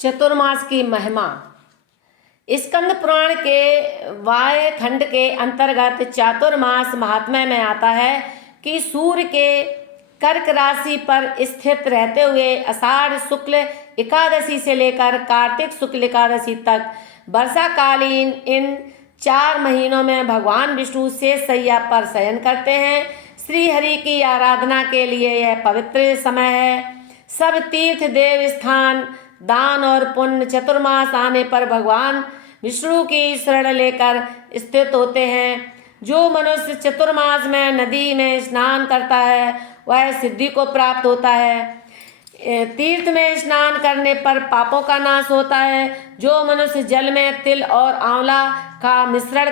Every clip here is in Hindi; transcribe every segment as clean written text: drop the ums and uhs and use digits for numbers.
चतुर्मास की महिमा। स्कंद पुराण के वाय खंड के अंतर्गत चातुर्मास महात्म्य में आता है कि सूर्य के कर्क राशि पर स्थित रहते हुए आषाढ़ शुक्ल एकादशी से लेकर कार्तिक शुक्ल एकादशी तक वर्षाकालीन इन 4 महीनों में भगवान विष्णु शेष शैया पर शयन करते हैं। श्री हरि की आराधना के लिए यह पवित्र समय है। सब तीर्थ देव स्थान दान और पुण्य चतुर्मास आने पर भगवान विष्णु की शरण लेकर स्थित होते हैं। जो मनुष्य चतुर्मास में नदी में स्नान करता है वह सिद्धि को प्राप्त होता है। तीर्थ में स्नान करने पर पापों का नाश होता है। जो मनुष्य जल में तिल और आंवला का मिश्रण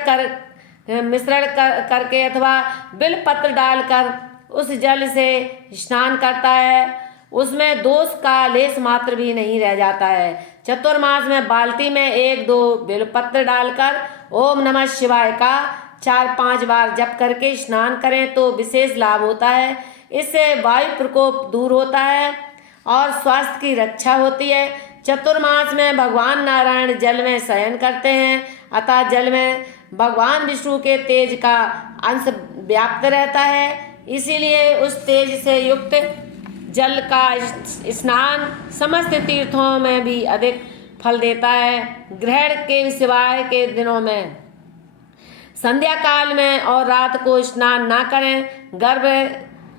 करके अथवा बिलपत्र डालकर उस जल से स्नान करता है उसमें दोष का लेश मात्र भी नहीं रह जाता है। चतुर्मास में बाल्टी में 1-2 बेलपत्र डालकर ओम नमः शिवाय का 4-5 बार जप करके स्नान करें तो विशेष लाभ होता है। इससे वायु प्रकोप दूर होता है और स्वास्थ्य की रक्षा होती है। चतुर्मास में भगवान नारायण जल में शयन करते हैं अतः जल में भगवान विष्णु के तेज का अंश व्याप्त रहता है। इसीलिए उस तेज से युक्त जल का स्नान समस्त तीर्थों में भी अधिक फल देता है। ग्रहण के सिवाय के दिनों में संध्या काल में और रात को स्नान ना करें।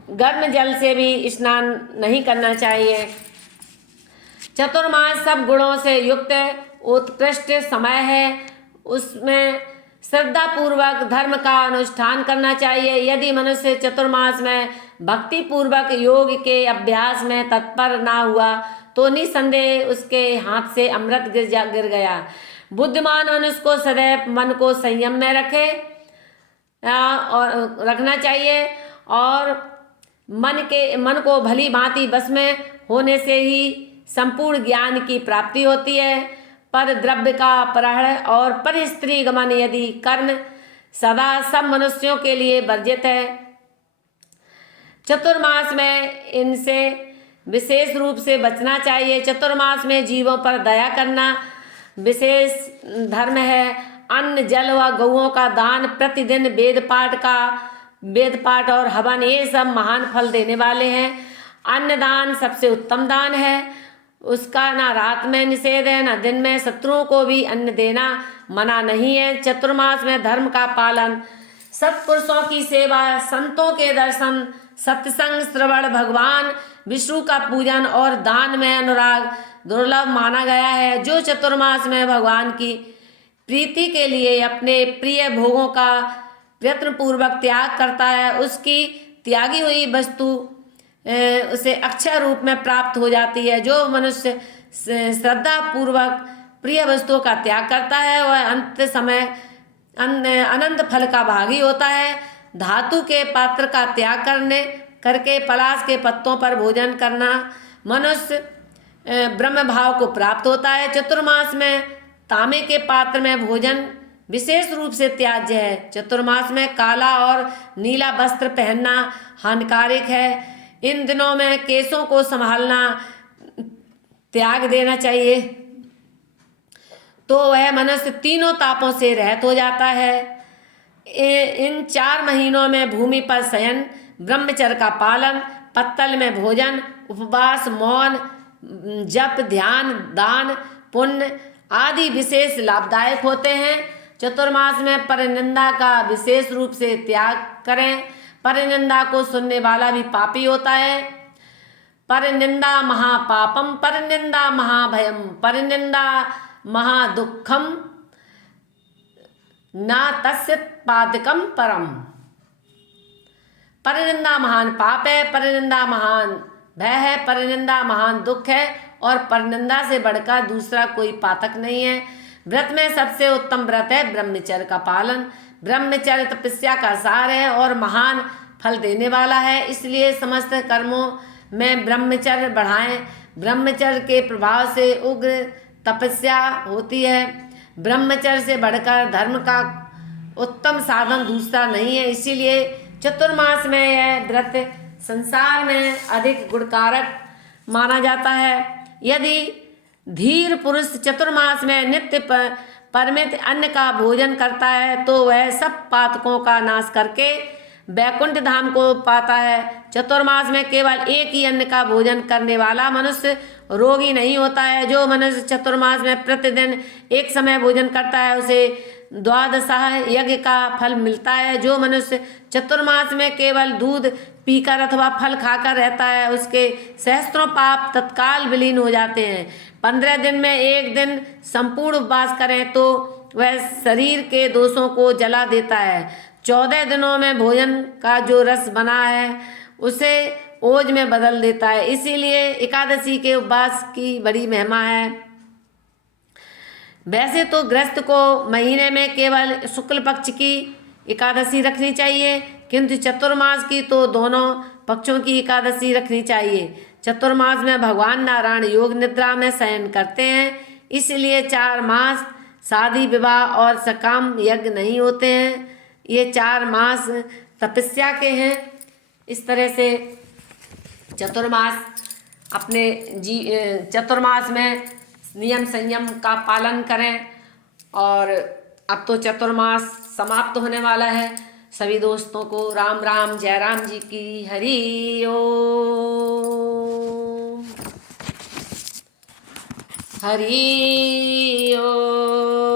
गर्म जल से भी स्नान नहीं करना चाहिए। चतुर्मास सब गुणों से युक्त उत्कृष्ट समय है। उसमें श्रद्धा पूर्वक धर्म का अनुष्ठान करना चाहिए। यदि मनुष्य चतुर्मास में भक्ति पूर्वक योग के अभ्यास में तत्पर ना हुआ तो निसंदेह उसके हाथ से अमृत गिर गया। बुद्धिमान मनुष्य को सदैव मन को संयम में और रखना चाहिए और मन को भली भांति बस में होने से ही संपूर्ण ज्ञान की प्राप्ति होती है। पर द्रव्य का अपहरण और पर स्त्री गमन यदि कर्म सदा सब मनुष्यों के लिए वर्जित है। चतुर्मास में इनसे विशेष रूप से बचना चाहिए। चतुर्मास में जीवों पर दया करना विशेष धर्म है। अन्न जल व गौओं का दान प्रतिदिन वेद पाठ और हवन ये सब महान फल देने वाले हैं। अन्नदान सबसे उत्तम दान है। उसका ना रात में निषेध है ना दिन में। शत्रुओं को भी अन्न देना मना नहीं है। चतुर्मास में धर्म का पालन, सत्पुरुषों की सेवा, संतों के दर्शन, सत्संग श्रवण, भगवान विष्णु का पूजन और दान में अनुराग दुर्लभ माना गया है। जो चतुर्मास में भगवान की प्रीति के लिए अपने प्रिय भोगों का प्रयत्न पूर्वक त्याग करता है उसकी त्यागी हुई वस्तु उसे अक्षय रूप में प्राप्त हो जाती है। जो मनुष्य श्रद्धा पूर्वक प्रिय वस्तुओं का त्याग करता है वह अंत समय अनंत फल का भागी होता है। धातु के पात्र का त्याग करके पलाश के पत्तों पर भोजन करना मनुष्य ब्रह्म भाव को प्राप्त होता है। चतुर्मास में तांबे के पात्र में भोजन विशेष रूप से त्याज्य है। चतुर्मास में काला और नीला वस्त्र पहनना हानिकारक है। इन दिनों में केशों को संभालना त्याग देना चाहिए तो वह मनुष्य तीनों तापों से रहित हो जाता है। इन 4 महीनों में भूमि पर शयन, ब्रह्मचर्य का पालन, पत्तल में भोजन, उपवास, मौन, जप, ध्यान, दान, पुण्य आदि विशेष लाभदायक होते हैं। चतुर्मास में परनिंदा का विशेष रूप से त्याग करें। परनिंदा को सुनने वाला भी पापी होता है। परनिंदा महापापम, परनिंदा महाभयम, परनिंदा महादुखम, ना तस्य पादकम परम। परनिंदा महान पाप है, परनिंदा महान भय है, परनिंदा महान दुख है और परनिंदा से बढ़कर दूसरा कोई पातक नहीं है। व्रत में सबसे उत्तम व्रत है ब्रह्मचर्य का पालन। ब्रह्मचर्य तपस्या का सार है और महान फल देने वाला है। इसलिए समस्त कर्मों में ब्रह्मचर्य बढ़ाएं। ब्रह्मचर्य के प्रभाव से उग्र तपस्या होती है। ब्रह्मचर्य से बढ़कर धर्म का उत्तम साधन दूसरा नहीं है। इसीलिए चतुर्मास में यह व्रत संसार में अधिक गुणकारक माना जाता है। यदि धीर पुरुष चतुर्मास में नित्य परमित अन्न का भोजन करता है तो वह सब पातकों का नाश करके वैकुंठ धाम को पाता है। चतुर्मास में केवल एक ही अन्न का भोजन करने वाला मनुष्य रोगी नहीं होता है। जो मनुष्य चतुर्मास में प्रतिदिन एक समय भोजन करता है उसे द्वादशाह यज्ञ का फल मिलता है। जो मनुष्य चतुर्मास में केवल दूध पीकर अथवा फल खाकर रहता है उसके सहस्त्रों पाप तत्काल विलीन हो जाते हैं। 15 दिन में एक दिन संपूर्ण उपवास करें तो वह शरीर के दोषों को जला देता है। 14 दिनों में भोजन का जो रस बना है उसे ओज में बदल देता है। इसीलिए एकादशी के उपवास की बड़ी महिमा है। वैसे तो गृहस्थ को महीने में केवल शुक्ल पक्ष की एकादशी रखनी चाहिए, किंतु चतुर्मास की तो दोनों पक्षों की एकादशी रखनी चाहिए। चतुर्मास में भगवान नारायण योग निद्रा में शयन करते हैं, इसलिए 4 मास शादी विवाह और सकाम यज्ञ नहीं होते हैं। ये 4 मास तपस्या के हैं। इस तरह से चतुर्मास में नियम संयम का पालन करें। और अब तो चतुर्मास समाप्त होने वाला है। सभी दोस्तों को राम राम, जय राम जी की हरि ओम, हरि ओम।